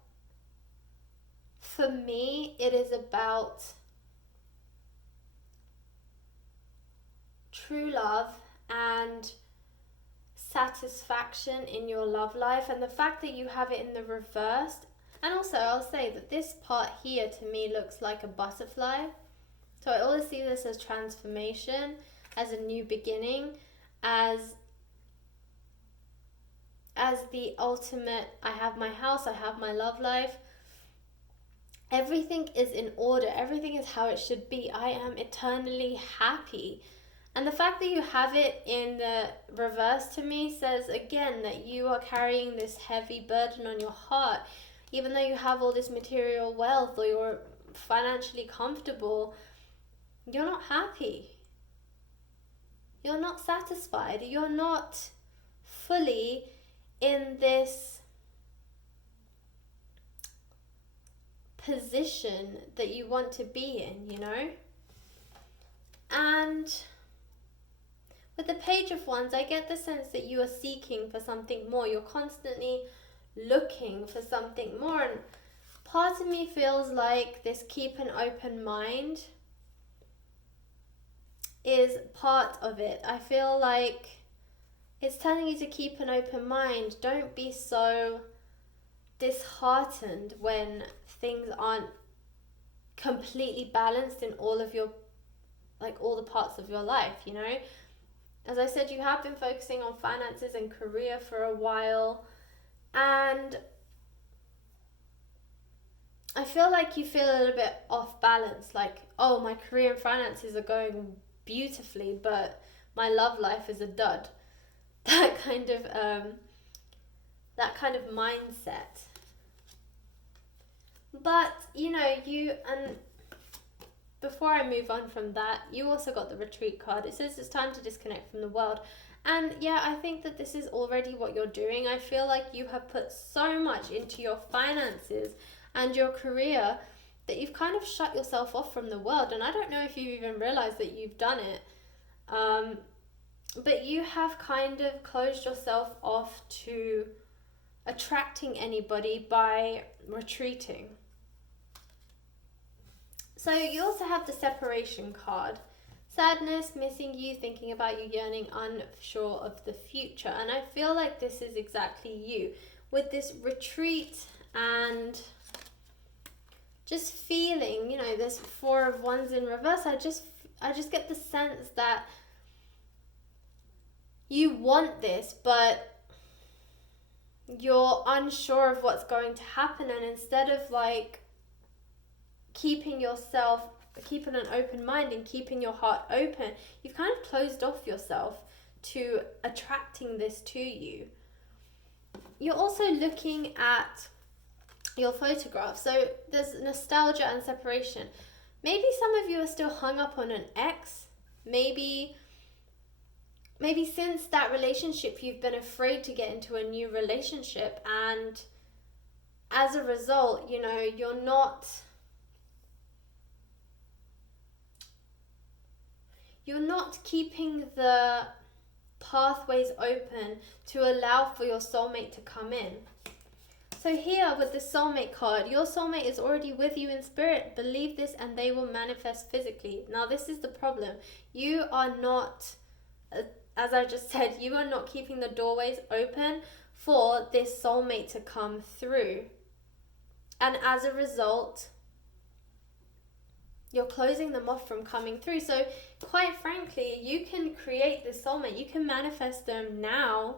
for me, it is about true love and satisfaction in your love life, and the fact that you have it in the reverse. And also I'll say that this part here to me looks like a butterfly, so I always see this as transformation, as a new beginning, as the ultimate, I have my house, I have my love life, everything is in order, everything is how it should be, I am eternally happy. And the fact that you have it in the reverse to me says again that you are carrying this heavy burden on your heart. Even though you have all this material wealth or you're financially comfortable, you're not happy. You're not satisfied. You're not fully in this position that you want to be in, And with the Page of Wands, I get the sense that you are seeking for something more. You're constantly looking for something more. And part of me feels like this keep an open mind is part of it. I feel like it's telling you to keep an open mind. Don't be so disheartened when things aren't completely balanced in all of your, like all the parts of your life, you know? As I said, you have been focusing on finances and career for a while, and I feel like you feel a little bit off balance, like, oh, my career and finances are going beautifully, but my love life is a dud. That kind of mindset. But, you know, and before I move on from that, you also got the retreat card. It says it's time to disconnect from the world. And yeah, I think that this is already what you're doing. I feel like you have put so much into your finances and your career that you've kind of shut yourself off from the world. And I don't know if you've even realized that you've done it. But you have kind of closed yourself off to attracting anybody by retreating. So you also have the separation card. Sadness, missing you, thinking about you, yearning, unsure of the future. And I feel like this is exactly you. With this retreat and just feeling, you know, this Four of Wands in reverse, I just get the sense that you want this, but you're unsure of what's going to happen. And instead of like keeping an open mind and keeping your heart open, you've kind of closed off yourself to attracting this to you. You're also looking at your photograph. So there's nostalgia and separation. Maybe some of you are still hung up on an ex. Maybe since that relationship you've been afraid to get into a new relationship, and as a result, you know, you're not keeping the pathways open to allow for your soulmate to come in. So here with the soulmate card, your soulmate is already with you in spirit. Believe this and they will manifest physically. Now this is the problem. You are not, as I just said, you are not keeping the doorways open for this soulmate to come through. And as a result, you're closing them off from coming through. So quite frankly, you can create this soulmate. You can manifest them now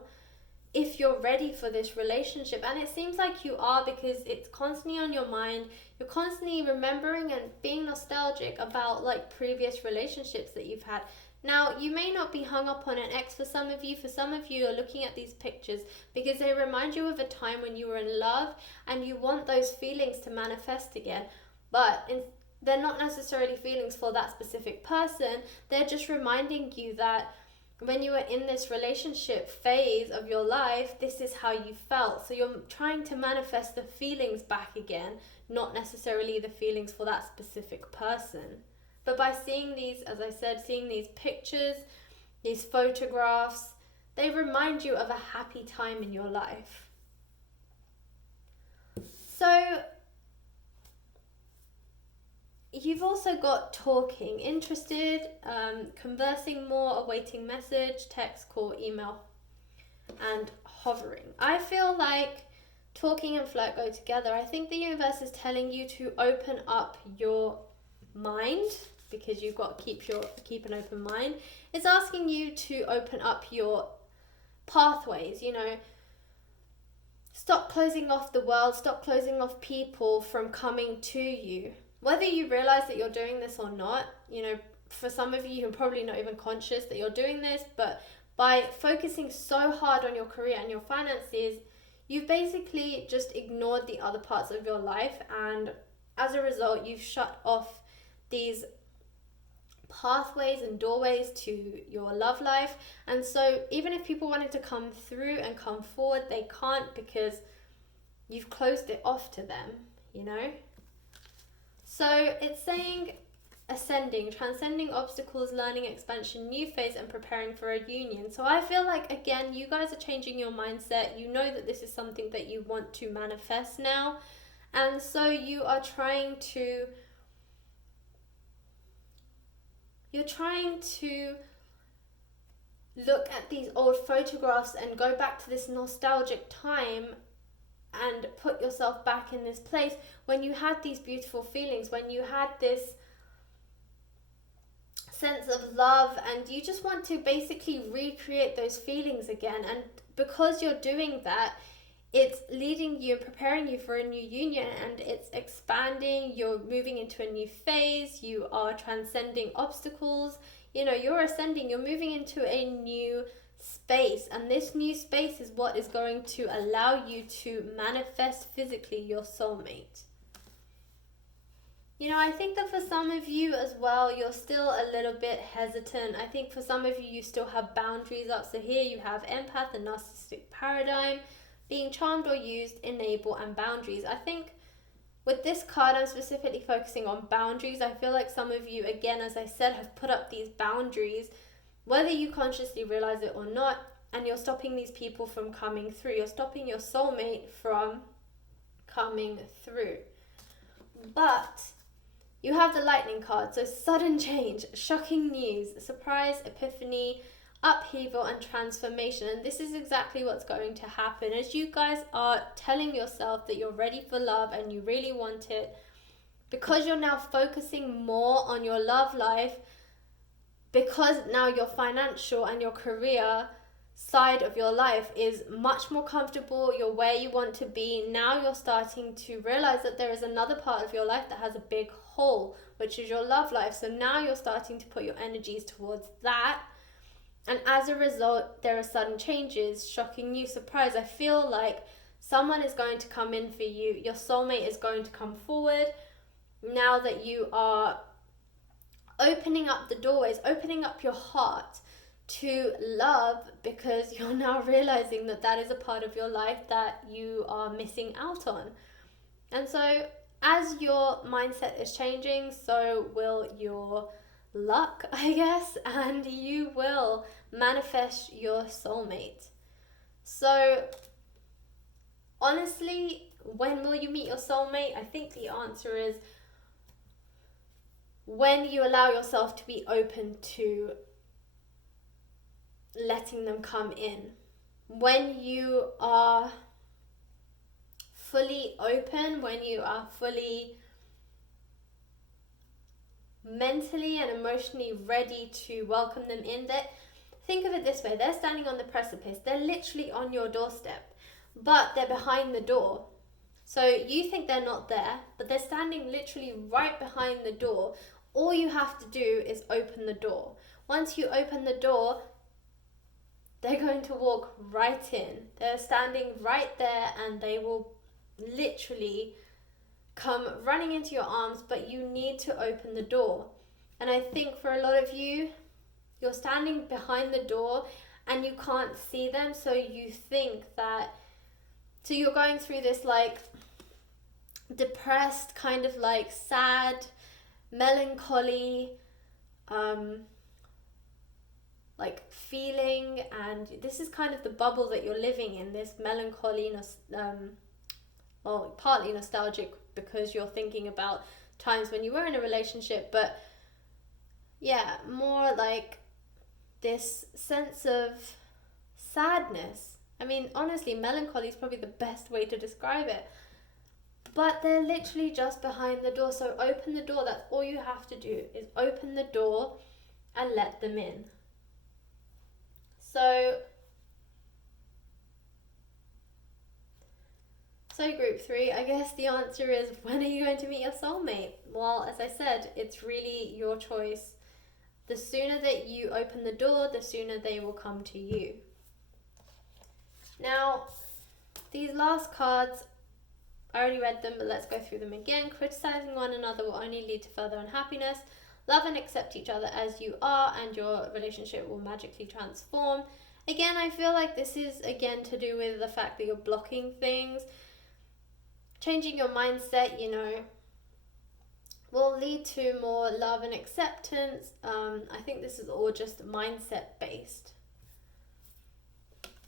if you're ready for this relationship. And it seems like you are, because it's constantly on your mind. You're constantly remembering and being nostalgic about like previous relationships that you've had. Now, you may not be hung up on an ex for some of you. For some of you, you're looking at these pictures because they remind you of a time when you were in love and you want those feelings to manifest again. But they're not necessarily feelings for that specific person. They're just reminding you that when you were in this relationship phase of your life, this is how you felt. So you're trying to manifest the feelings back again, not necessarily the feelings for that specific person. But by seeing these, as I said, seeing these pictures, these photographs, they remind you of a happy time in your life. So you've also got talking, interested, conversing more, awaiting message, text, call, email, and hovering. I feel like talking and flirt go together. I think the universe is telling you to open up your mind, because you've got to keep an open mind. It's asking you to open up your pathways, you know. Stop closing off the world, stop closing off people from coming to you. Whether you realize that you're doing this or not, you know, for some of you, you're probably not even conscious that you're doing this, but by focusing so hard on your career and your finances, you've basically just ignored the other parts of your life, and as a result, you've shut off these pathways and doorways to your love life. And so even if people wanted to come through and come forward, they can't, because you've closed it off to them, you know. So it's saying ascending, transcending obstacles, learning, expansion, new phase, and preparing for a union. So I feel like, again, you guys are changing your mindset. You know that this is something that you want to manifest now, and so you are trying to look at these old photographs and go back to this nostalgic time and put yourself back in this place when you had these beautiful feelings, when you had this sense of love, and you just want to basically recreate those feelings again. And because you're doing that, it's leading you and preparing you for a new union, and it's expanding. You're moving into a new phase. You are transcending obstacles. You're ascending. You're moving into a new space, and this new space is what is going to allow you to manifest physically your soulmate. I think that for some of you as well, you're still a little bit hesitant. I think for some of you, you still have boundaries up. So here you have empath and narcissistic paradigm, being charmed or used, enable, and boundaries. I think with this card, I'm specifically focusing on boundaries. I feel like some of you, again, as I said, have put up these boundaries, whether you consciously realize it or not, and you're stopping these people from coming through. You're stopping your soulmate from coming through. But you have the lightning card, so sudden change, shocking news, surprise, epiphany, upheaval, and transformation. And this is exactly what's going to happen as you guys are telling yourself that you're ready for love and you really want it, because you're now focusing more on your love life, because now your financial and your career side of your life is much more comfortable. You're where you want to be. Now you're starting to realize that there is another part of your life that has a big hole, which is your love life. So now you're starting to put your energies towards that. And as a result, there are sudden changes, shocking news, surprise. I feel like someone is going to come in for you. Your soulmate is going to come forward now that you are opening up the doorways, opening up your heart to love, because you're now realizing that that is a part of your life that you are missing out on. And so as your mindset is changing, so will your luck, I guess, and you will manifest your soulmate. So honestly, when will you meet your soulmate? I think the answer is when you allow yourself to be open to letting them come in. When you are fully open, when you are fully mentally and emotionally ready to welcome them in. That, think of it this way, they're standing on the precipice, they're literally on your doorstep, but they're behind the door. So you think they're not there, but they're standing literally right behind the door. All you have to do is open the door. Once you open the door, they're going to walk right in. They're standing right there, and they will literally come running into your arms, but you need to open the door. And I think for a lot of you, you're standing behind the door and you can't see them, so you think that, so you're going through this like depressed, kind of like sad, melancholy like feeling, and this is kind of the bubble that you're living in, this melancholy, well, partly nostalgic because you're thinking about times when you were in a relationship, but yeah, more like this sense of sadness. I mean, honestly, melancholy is probably the best way to describe it. But they're literally just behind the door. So open the door. That's all you have to do, is open the door and let them in. So group 3, I guess the answer is, when are you going to meet your soulmate? Well, as I said, it's really your choice. The sooner that you open the door, the sooner they will come to you. Now, these last cards, I already read them, but let's go through them again. Criticizing one another will only lead to further unhappiness. Love and accept each other as you are, and your relationship will magically transform. Again, I feel like this is, again, to do with the fact that you're blocking things. Changing your mindset, will lead to more love and acceptance. I think this is all just mindset based.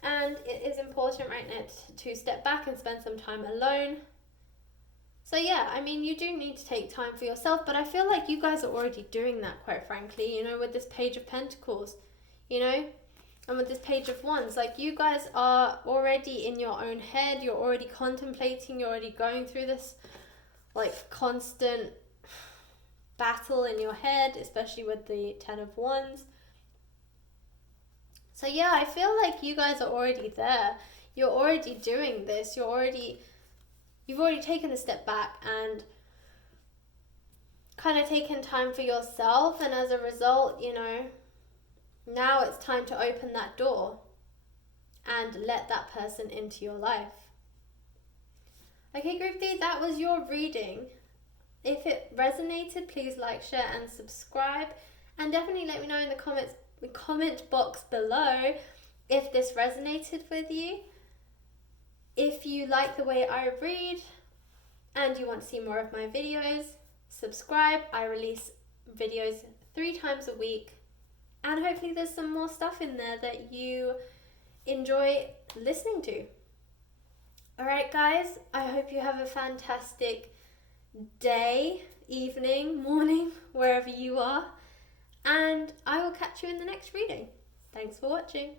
And it is important right now to step back and spend some time alone. So yeah, I mean, you do need to take time for yourself, but I feel like you guys are already doing that, quite frankly, with this Page of Pentacles. And with this Page of Wands, like, you guys are already in your own head, you're already contemplating, you're already going through this like constant battle in your head, especially with the Ten of Wands. So yeah, I feel like you guys are already there. You're already doing this. You've already taken a step back and kind of taken time for yourself, and as a result, you know, now it's time to open that door and let that person into your life. Okay, Group 3, that was your reading. If it resonated, please like, share, and subscribe. And definitely let me know in the comment box below if this resonated with you. If you like the way I read and you want to see more of my videos, subscribe. I release videos 3 times a week. And hopefully there's some more stuff in there that you enjoy listening to. Alright guys, I hope you have a fantastic day, evening, morning, wherever you are. And I will catch you in the next reading. Thanks for watching.